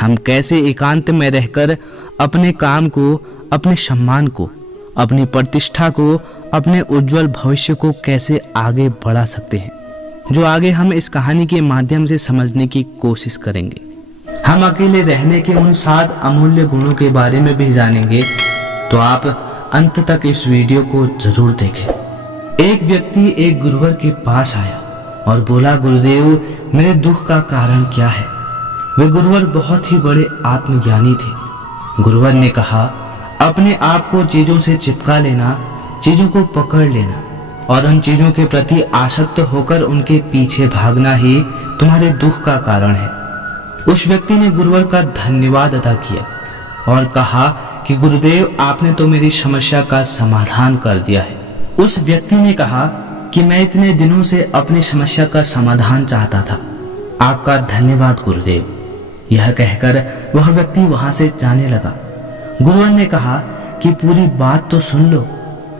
हम कैसे एकांत में रहकर अपने काम को, अपने सम्मान को, अपनी प्रतिष्ठा को, अपने उज्जवल भविष्य को कैसे आगे बढ़ा सकते हैं, जो आगे हम इस कहानी के माध्यम से समझने की कोशिश करेंगे। हम अकेले रहने के उन 7 अमूल्य गुणों के बारे में भी जानेंगे, तो आप अंत तक इस वीडियो को जरूर देखें। एक व्यक्ति एक गुरुवर के पास आया और बोला, गुरुदेव मेरे दुख का कारण क्या है। वे गुरुवर बहुत ही बड़े आत्मज्ञानी थे। गुरुवर ने कहा, अपने आप को चीजों से चिपका लेना, चीजों को पकड़ लेना और उन चीजों के प्रति आसक्त होकर उनके पीछे भागना ही तुम्हारे दुख का कारण है। उस व्यक्ति ने गुरुवर का धन्यवाद अदा किया और कहा कि गुरुदेव आपने तो मेरी समस्या का समाधान कर दिया है। उस व्यक्ति ने कहा कि मैं इतने दिनों से अपनी समस्या का समाधान चाहता था, आपका धन्यवाद गुरुदेव। यह कहकर वह व्यक्ति वहां से जाने लगा। गुरुवर ने कहा कि पूरी बात तो सुन लो।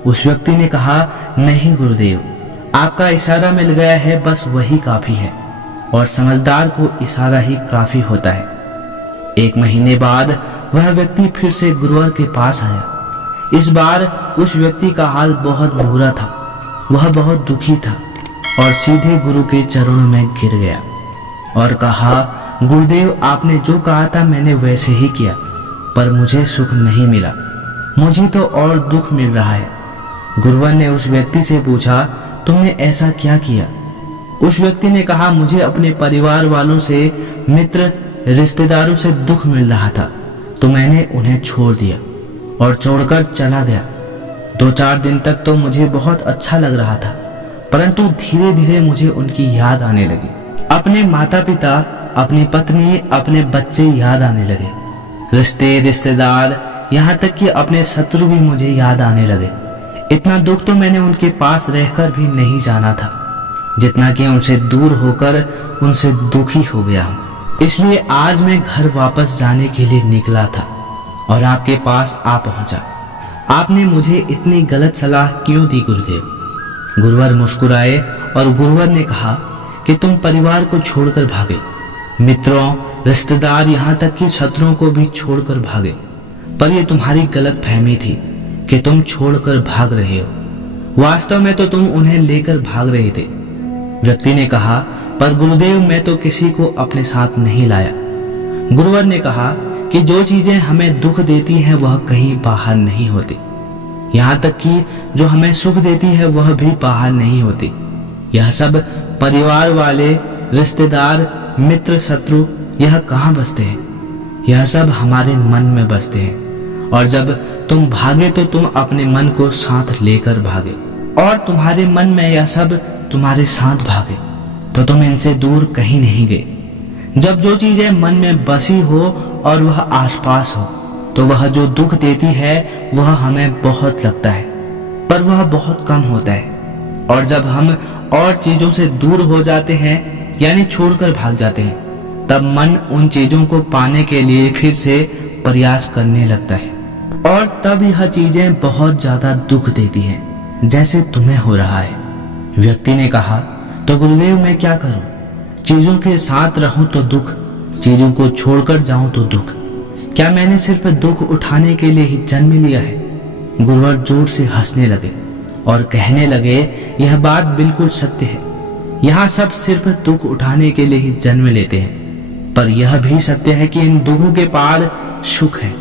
उस व्यक्ति ने कहा, नहीं गुरुदेव, आपका इशारा मिल गया है, बस वही काफी है और समझदार को इशारा ही काफी होता है। 1 महीने बाद वह व्यक्ति फिर से गुरुवर के पास आया। इस बार उस व्यक्ति का हाल बहुत बुरा था। वह बहुत दुखी था और सीधे गुरु के चरणों में गिर गया और कहा, गुरुदेव आपने जो कहा था मैंने वैसे ही किया, पर मुझे सुख नहीं मिला, मुझे तो और दुख मिल रहा है। गुरुवर ने उस व्यक्ति से पूछा, तुमने ऐसा क्या किया। उस व्यक्ति ने कहा, मुझे अपने परिवार वालों से, मित्र रिश्तेदारों से दुख मिल रहा था, तो मैंने उन्हें छोड़ दिया और छोड़कर चला गया। 2-4 दिन तक तो मुझे बहुत अच्छा लग रहा था, परंतु धीरे धीरे मुझे उनकी याद आने लगी। अपने माता पिता, अपनी पत्नी, अपने बच्चे याद आने लगे। रिश्तेदार, यहाँ तक कि अपने शत्रु भी मुझे याद आने लगे। इतना दुख तो मैंने उनके पास रहकर भी नहीं जाना था, जितना कि उनसे दूर होकर उनसे दुखी हो गया हूँ। इसलिए आज मैं घर वापस जाने के लिए निकला था और आपके पास आ पहुंचा। आपने मुझे इतनी गलत सलाह क्यों दी गुरुदेव। गुरुवर मुस्कुराए और गुरुवर ने कहा कि तुम परिवार को छोड़कर भागे, मित्रों, रिश्तेदार, यहाँ तक कि शत्रुओं को भी छोड़कर भागे, पर यह तुम्हारी गलत फहमी थी कि तुम छोड़कर भाग रहे हो। वास्तव में तो तुम उन्हें लेकर भाग रहे थे। व्यक्ति ने कहा, पर गुरुदेव मैं तो किसी को अपने साथ नहीं लाया। गुरुवर ने कहा कि जो चीजें हमें दुख देती हैं वह कहीं बाहर नहीं होती, यहाँ तक कि जो हमें सुख देती है वह भी बाहर नहीं होती। यह सब परिवार वाले, रिश्तेदार, मित्र, शत्रु, यह कहाँ बसते हैं? यह सब हमारे मन में बसते हैं। और जब तुम भागे तो तुम अपने मन को साथ लेकर भागे, और तुम्हारे मन में यह सब तुम्हारे साथ भागे तो तुम इनसे दूर कहीं नहीं गए। जब जो चीजें मन में बसी हो और वह आसपास हो, तो वह जो दुख देती है वह हमें बहुत लगता है, पर वह बहुत कम होता है। और जब हम और चीजों से दूर हो जाते हैं, यानी छोड़कर भाग जाते हैं, तब मन उन चीजों को पाने के लिए फिर से प्रयास करने लगता है, और तब यह चीजें बहुत ज्यादा दुख देती हैं, जैसे तुम्हें हो रहा है। व्यक्ति ने कहा, तो गुरुदेव मैं क्या करूं? चीजों के साथ रहूं तो दुख, चीजों को छोड़कर जाऊं तो दुख। क्या मैंने सिर्फ दुख उठाने के लिए ही जन्म लिया है? गुरुवर जोर से हंसने लगे और कहने लगे, यह बात बिल्कुल सत्य है। यहाँ सब सिर्फ दुख उठाने के लिए ही जन्म लेते हैं, पर यह भी सत्य है कि इन दुखों के पार सुख है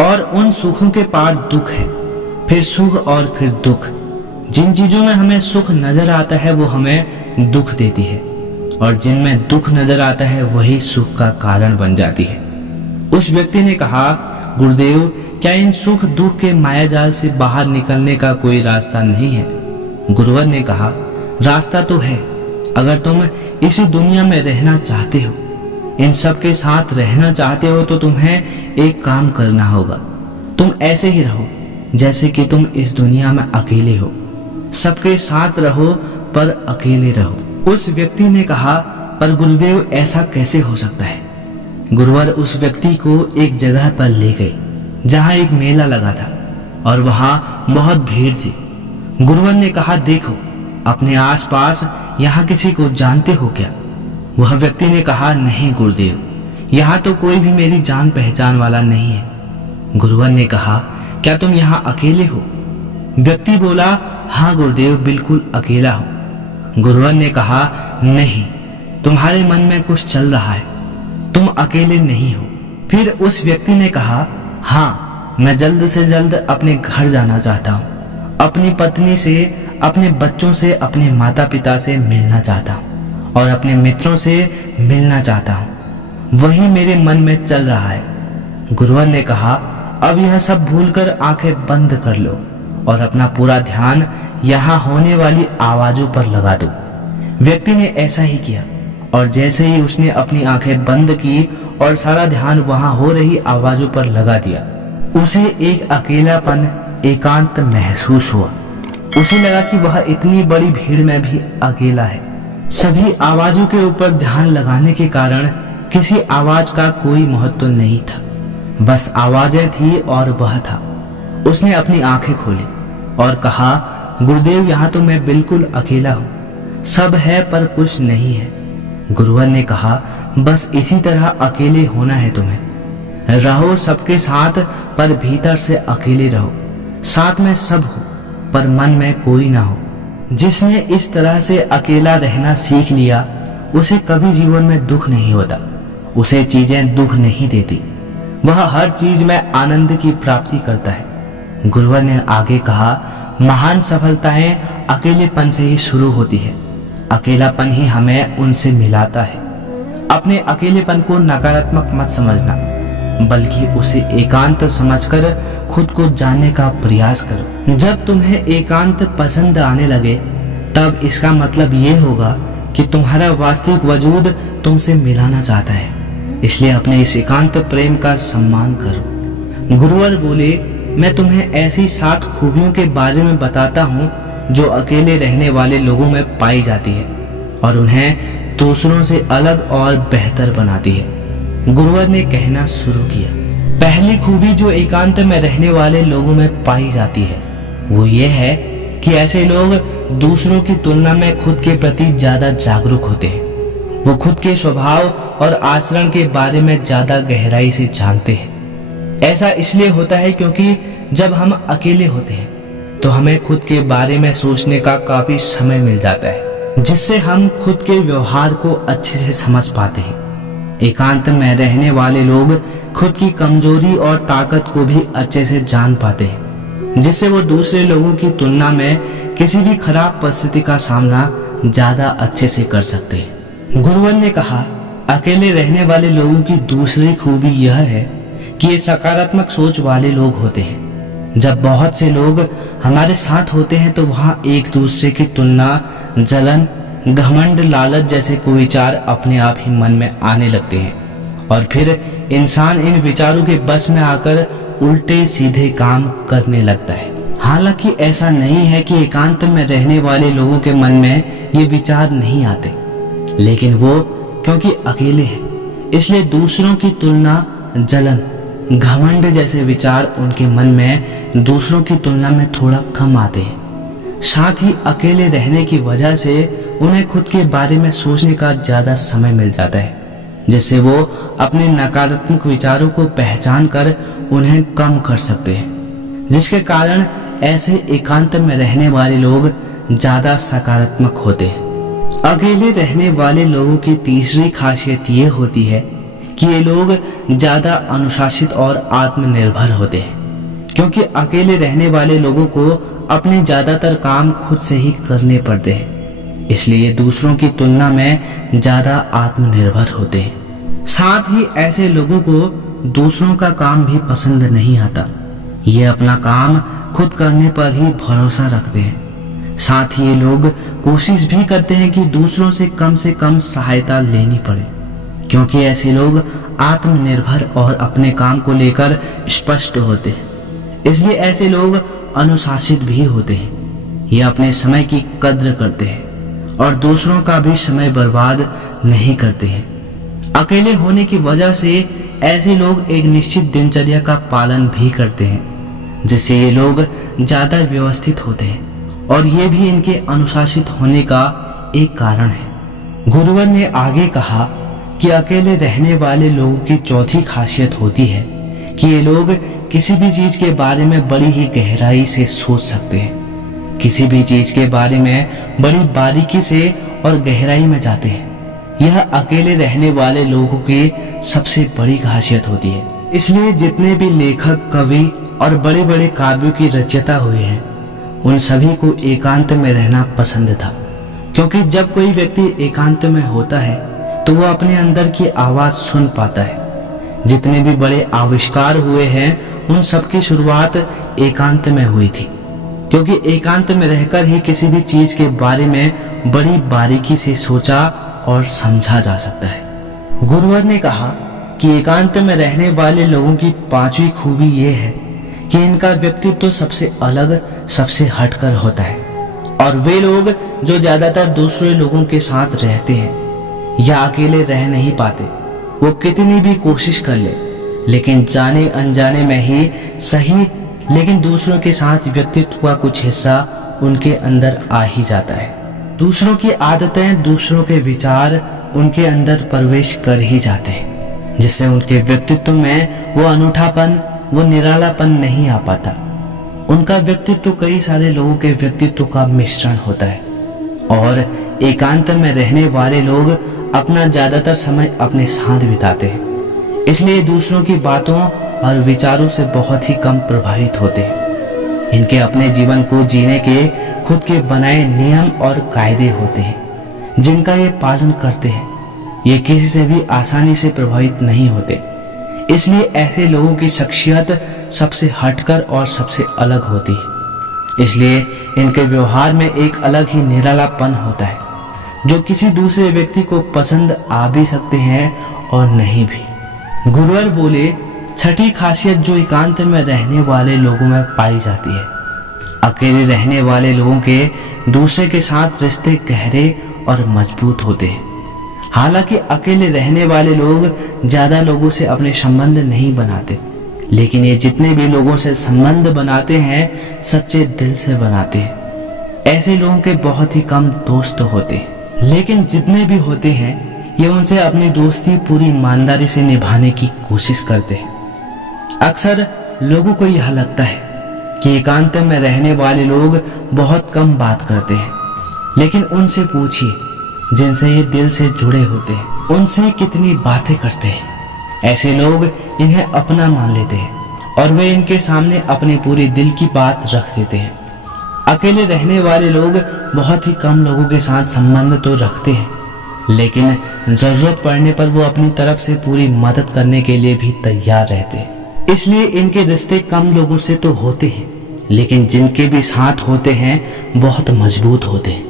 और उन सुखों के पार दुख है, फिर सुख और फिर दुख। जिन चीजों में हमें सुख नजर आता है वो हमें दुख देती है, और जिनमें दुख नजर आता है वही सुख का कारण बन जाती है। उस व्यक्ति ने कहा, गुरुदेव क्या इन सुख दुख के मायाजाल से बाहर निकलने का कोई रास्ता नहीं है? गुरुवर ने कहा, रास्ता तो है। अगर तुम इसी दुनिया में रहना चाहते हो, इन सब के साथ रहना चाहते हो, तो तुम्हें एक काम करना होगा। तुम ऐसे ही रहो जैसे कि तुम इस दुनिया में अकेले हो। सबके साथ रहो पर अकेले रहो। उस व्यक्ति ने कहा, पर गुरुदेव ऐसा कैसे हो सकता है? गुरुवर उस व्यक्ति को एक जगह पर ले गए जहां एक मेला लगा था और वहां बहुत भीड़ थी। गुरुवर ने कहा, देखो अपने आसपास यहाँ किसी को जानते हो क्या? वह व्यक्ति ने कहा, नहीं गुरुदेव, यहाँ तो कोई भी मेरी जान पहचान वाला नहीं है। गुरुवर ने कहा, क्या तुम यहाँ अकेले हो? व्यक्ति बोला, हाँ गुरुदेव, बिल्कुल अकेला हूँ। गुरुवर ने कहा, नहीं, तुम्हारे मन में कुछ चल रहा है, तुम अकेले नहीं हो। फिर उस व्यक्ति ने कहा, हाँ, मैं जल्द से जल्द अपने घर जाना चाहता हूँ, अपनी पत्नी से, अपने बच्चों से, अपने माता पिता से मिलना चाहता हूँ और अपने मित्रों से मिलना चाहता हूँ, वही मेरे मन में चल रहा है। गुरुवर ने कहा, अब यह सब भूलकर आंखें बंद कर लो और अपना पूरा ध्यान यहाँ होने वाली आवाजों पर लगा दो। व्यक्ति ने ऐसा ही किया और जैसे ही उसने अपनी आंखें बंद की और सारा ध्यान वहां हो रही आवाजों पर लगा दिया, उसे एक अकेलापन, एकांत महसूस हुआ। उसे लगा कि वह इतनी बड़ी भीड़ में भी अकेला है। सभी आवाजों के ऊपर ध्यान लगाने के कारण किसी आवाज का कोई महत्व नहीं था, बस आवाजें थी और वह था। उसने अपनी आंखें खोली और कहा, गुरुदेव, यहाँ तो मैं बिल्कुल अकेला हूँ, सब है पर कुछ नहीं है। गुरुवर ने कहा, बस इसी तरह अकेले होना है तुम्हें। रहो सबके साथ पर भीतर से अकेले रहो। साथ में सब हो पर मन में कोई ना हो। जिसने इस तरह से अकेला रहना सीख लिया, उसे कभी जीवन में दुख नहीं होता, उसे चीजें दुख नहीं देती, वह हर चीज में आनंद की प्राप्ति करता है। गुरुवर ने आगे कहा, महान सफलताएं अकेलेपन से ही शुरू होती है। अकेलापन ही हमें उनसे मिलाता है। अपने अकेलेपन को नकारात्मक मत समझना, बल्कि उसे एकांत समझकर खुद को जानने का प्रयास करो। जब तुम्हें एकांत पसंद आने लगे, तब इसका मतलब ये होगा कि तुम्हारा वास्तविक वजूद तुमसे मिलाना चाहता है। इसलिए अपने इस एकांत प्रेम का सम्मान करो। गुरुवर बोले, मैं तुम्हें ऐसी 7 खूबियों के बारे में बताता हूँ जो अकेले रहने वाले लोगों में पाई जाती है और उन्हें दूसरों से अलग और बेहतर बनाती है। गुरुवर ने कहना शुरू किया, पहली खूबी जो एकांत में रहने वाले लोगों में पाई जाती है वो ये है कि ऐसे लोग दूसरों की तुलना में खुद के प्रति ज्यादा जागरूक होते हैं। वो खुद के स्वभाव और आचरण के बारे में ज्यादा गहराई से जानते हैं। ऐसा इसलिए होता है क्योंकि जब हम अकेले होते हैं तो हमें खुद के बारे में सोचने का काफी समय मिल जाता है, जिससे हम खुद के व्यवहार को अच्छे से समझ पाते हैं। एकांत में रहने वाले लोग खुद की कमजोरी और ताकत को भी अच्छे से जान पाते हैं, जिससे वो दूसरे लोगों की तुलना में किसी भी खराब परिस्थिति का सामना ज्यादा अच्छे से कर सकते हैं। गुरुवर ने कहा, अकेले रहने वाले लोगों की दूसरी खूबी यह है कि ये सकारात्मक सोच वाले लोग होते हैं। जब बहुत से लोग हमारे साथ होते हैं तो वहाँ एक दूसरे की तुलना, जलन, घमंड, लालच जैसे कुविचार अपने आप ही मन में आने लगते हैं और फिर इंसान इन विचारों के बस में आकर उल्टे सीधे काम करने लगता है। हालांकि ऐसा नहीं है कि एकांत में रहने वाले लोगों के मन में ये विचार नहीं आते, लेकिन वो क्योंकि अकेले हैं इसलिए दूसरों की तुलना, जलन, घमंड जैसे विचार उनके मन में दूसरों की तुलना में थोड़ा कम आते हैं। साथ ही अकेले रहने की वजह से उन्हें खुद के बारे में सोचने का ज्यादा समय मिल जाता है, जिससे वो अपने नकारात्मक विचारों को पहचान कर उन्हें कम कर सकते हैं, जिसके कारण ऐसे एकांत में रहने वाले लोग ज्यादा सकारात्मक होते हैं। अकेले रहने वाले लोगों की तीसरी खासियत ये होती है कि ये लोग ज्यादा अनुशासित और आत्मनिर्भर होते हैं, क्योंकि अकेले रहने वाले लोगों को अपने ज्यादातर काम खुद से ही करने पड़ते हैं, इसलिए दूसरों की तुलना में ज्यादा आत्मनिर्भर होते हैं। साथ ही ऐसे लोगों को दूसरों का काम भी पसंद नहीं आता। ये अपना काम खुद करने पर ही भरोसा रखते हैं। साथ ही ये लोग कोशिश भी करते हैं कि दूसरों से कम सहायता लेनी पड़े, क्योंकि ऐसे लोग आत्मनिर्भर और अपने काम को लेकर स्पष्ट होते हैं। इसलिए ऐसे लोग अनुशासित भी होते हैं। ये अपने समय की कद्र करते हैं और दूसरों का भी समय बर्बाद नहीं करते हैं। अकेले होने की वजह से ऐसे लोग एक निश्चित दिनचर्या का पालन भी करते हैं, जिससे ये लोग ज्यादा व्यवस्थित होते हैं और ये भी इनके अनुशासित होने का एक कारण है। गुरुवर ने आगे कहा कि अकेले रहने वाले लोगों की चौथी खासियत होती है कि ये लोग किसी भी चीज के बारे में बड़ी ही गहराई से सोच सकते हैं, किसी भी चीज के बारे में बड़ी बारीकी से और गहराई में जाते हैं। यह अकेले रहने वाले लोगों की सबसे बड़ी खासियत होती है। इसलिए जितने भी लेखक, कवि और बड़े बड़े काव्यों की रचयिता हुए हैं, उन सभी को एकांत में रहना पसंद था, क्योंकि जब कोई व्यक्ति एकांत में होता है तो वह अपने अंदर की आवाज सुन पाता है। जितने भी बड़े आविष्कार हुए हैं उन सब की शुरुआत एकांत में हुई थी, क्योंकि एकांत में रहकर ही किसी भी चीज के बारे में बड़ी बारीकी से सोचा और समझा जा सकता है। गुरुवर ने कहा कि एकांत में रहने वाले लोगों की पांचवी खूबी यह है कि इनका व्यक्तित्व सबसे अलग, सबसे हटकर होता है। और वे लोग जो ज्यादातर दूसरे लोगों के साथ रहते हैं या अकेले रह नहीं पाते, वो कितनी भी कोशिश कर ले, लेकिन जाने अनजाने में ही सही, लेकिन दूसरों के साथ व्यक्तित्व का कुछ हिस्सा उनके अंदर आ ही जाता है। दूसरों की आदतें, दूसरों के विचार उनके अंदर प्रवेश कर ही जाते हैं, जिससे उनके व्यक्तित्व में वो अनूठापन, वो निरालापन नहीं आ पाता। उनका व्यक्तित्व कई सारे लोगों के व्यक्तित्व का मिश्रण होता है। और एकांत में रहने वाले लोग अपना ज्यादातर समय अपने साथ बिताते हैं, इसलिए दूसरों की बातों और विचारों से बहुत ही कम प्रभावित होते हैं। इनके अपने जीवन को जीने के खुद के बनाए नियम और कायदे होते हैं, जिनका ये पालन करते हैं। ये किसी से भी आसानी से प्रभावित नहीं होते, इसलिए ऐसे लोगों की शख्सियत सबसे हटकर और सबसे अलग होती है। इसलिए इनके व्यवहार में एक अलग ही निरालापन होता है, जो किसी दूसरे व्यक्ति को पसंद आ भी सकते हैं और नहीं भी। गुरुवर बोले, छठी खासियत जो एकांत में रहने वाले लोगों में पाई जाती है, अकेले रहने वाले लोगों के दूसरे के साथ रिश्ते गहरे और मजबूत होते हैं। हालांकि अकेले रहने वाले लोग ज्यादा लोगों से अपने संबंध नहीं बनाते, लेकिन ये जितने भी लोगों से संबंध बनाते हैं सच्चे दिल से बनाते हैं। ऐसे लोगों के बहुत ही कम दोस्त होते हैं, लेकिन जितने भी होते हैं ये उनसे अपनी दोस्ती पूरी ईमानदारी से निभाने की कोशिश करते हैं। अक्सर लोगों को यह लगता है कि एकांत में रहने वाले लोग बहुत कम बात करते हैं, लेकिन उनसे पूछिए जिनसे ये दिल से जुड़े होते हैं, उनसे कितनी बातें करते हैं। ऐसे लोग इन्हें अपना मान लेते हैं और वे इनके सामने अपनी पूरी दिल की बात रख देते हैं। अकेले रहने वाले लोग बहुत ही कम लोगों के साथ संबंध तो रखते हैं, लेकिन जरूरत पड़ने पर वो अपनी तरफ से पूरी मदद करने के लिए भी तैयार रहते हैं। इसलिए इनके रिश्ते कम लोगों से तो होते हैं, लेकिन जिनके भी साथ होते हैं बहुत मजबूत होते हैं।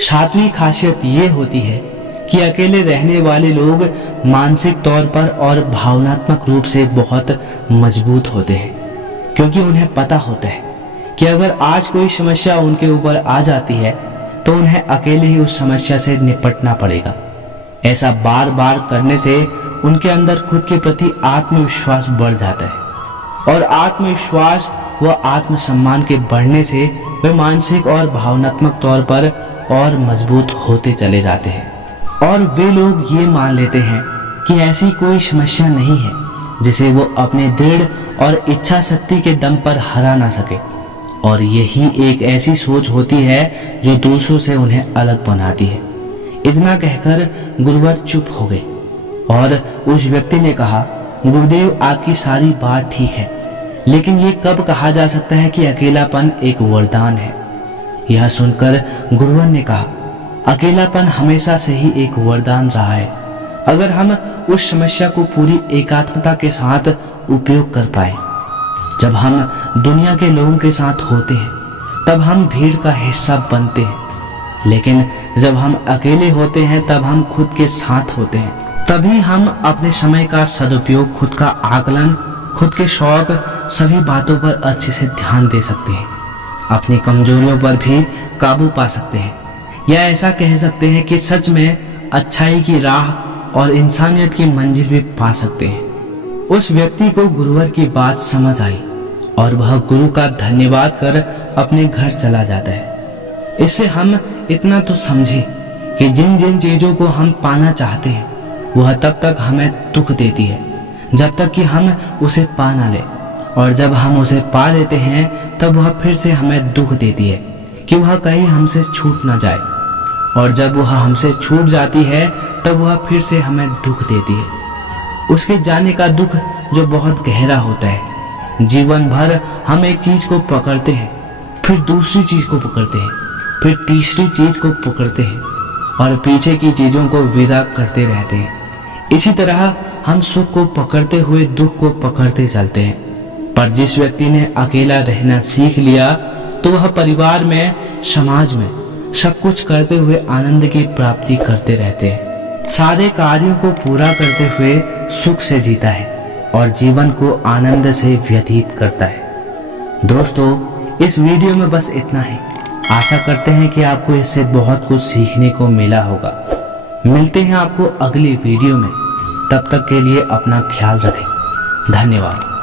सातवीं खासियत ये होती है कि अकेले रहने वाले लोग मानसिक तौर पर और भावनात्मक रूप से बहुत मजबूत होते हैं, क्योंकि उन्हें पता होता है कि अगर आज कोई समस्या उनके ऊपर आ जाती है तो उन्हें अकेले ही उस समस्या से निपटना पड़ेगा। ऐसा बार बार करने से उनके अंदर खुद के प्रति आत्मविश्वास बढ़ जाता है, और आत्मविश्वास व आत्मसम्मान के बढ़ने से वे मानसिक और भावनात्मक तौर पर और मजबूत होते चले जाते हैं। और वे लोग ये मान लेते हैं कि ऐसी कोई समस्या नहीं है जिसे वो अपने दृढ़ और इच्छा शक्ति के दम पर हरा ना सके, और यही एक ऐसी सोच होती है जो दूसरों से उन्हें अलग बनाती है। इतना कहकर गुरुवर चुप हो गए और उस व्यक्ति ने कहा, गुरुदेव आपकी सारी बात ठीक है, लेकिन ये कब कहा जा सकता है कि अकेलापन एक वरदान है? यह सुनकर गुरुवर ने कहा, अकेलापन हमेशा से ही एक वरदान रहा है, अगर हम उस समस्या को पूरी एकात्मता के साथ उपयोग कर पाए। जब हम दुनिया के लोगों के साथ होते हैं तब हम भीड़ का हिस्सा बनते हैं, लेकिन जब हम अकेले होते हैं तब हम खुद के साथ होते हैं। तभी हम अपने समय का सदुपयोग, खुद का आकलन, खुद के शौक, सभी बातों पर अच्छे से ध्यान दे सकते हैं, अपनी कमजोरियों पर भी काबू पा सकते हैं, या ऐसा कह सकते हैं कि सच में अच्छाई की राह और इंसानियत की मंजिल भी पा सकते हैं। उस व्यक्ति को गुरुवर की बात समझ आई और वह गुरु का धन्यवाद कर अपने घर चला जाता है। इससे हम इतना तो समझे कि जिन जिन चीजों को हम पाना चाहते हैं वह तब तक हमें दुख देती है जब तक कि हम उसे पा ना ले, और जब हम उसे पा लेते हैं तब वह फिर से हमें दुख देती है कि वह कहीं हमसे छूट ना जाए, और जब वह हमसे छूट जाती है तब वह फिर से हमें दुख देती है। उसके जाने का दुख जो बहुत गहरा होता है। जीवन भर हम एक चीज को पकड़ते हैं, फिर दूसरी चीज को पकड़ते हैं, फिर तीसरी चीज को पकड़ते हैं और पीछे की चीजों को विदा करते रहते हैं। इसी तरह हम सुख को पकड़ते हुए दुख को पकड़ते चलते हैं। पर जिस व्यक्ति ने अकेला रहना सीख लिया तो वह परिवार में, समाज में सब कुछ करते हुए आनंद की प्राप्ति करते रहते हैं। सारे कार्यों को पूरा करते हुए सुख से जीता है और जीवन को आनंद से व्यतीत करता है। दोस्तों, इस वीडियो में बस इतना ही। आशा करते हैं कि आपको इससे बहुत कुछ सीखने को मिला होगा। मिलते हैं आपको अगली वीडियो में। तब तक के लिए अपना ख्याल रखें। धन्यवाद।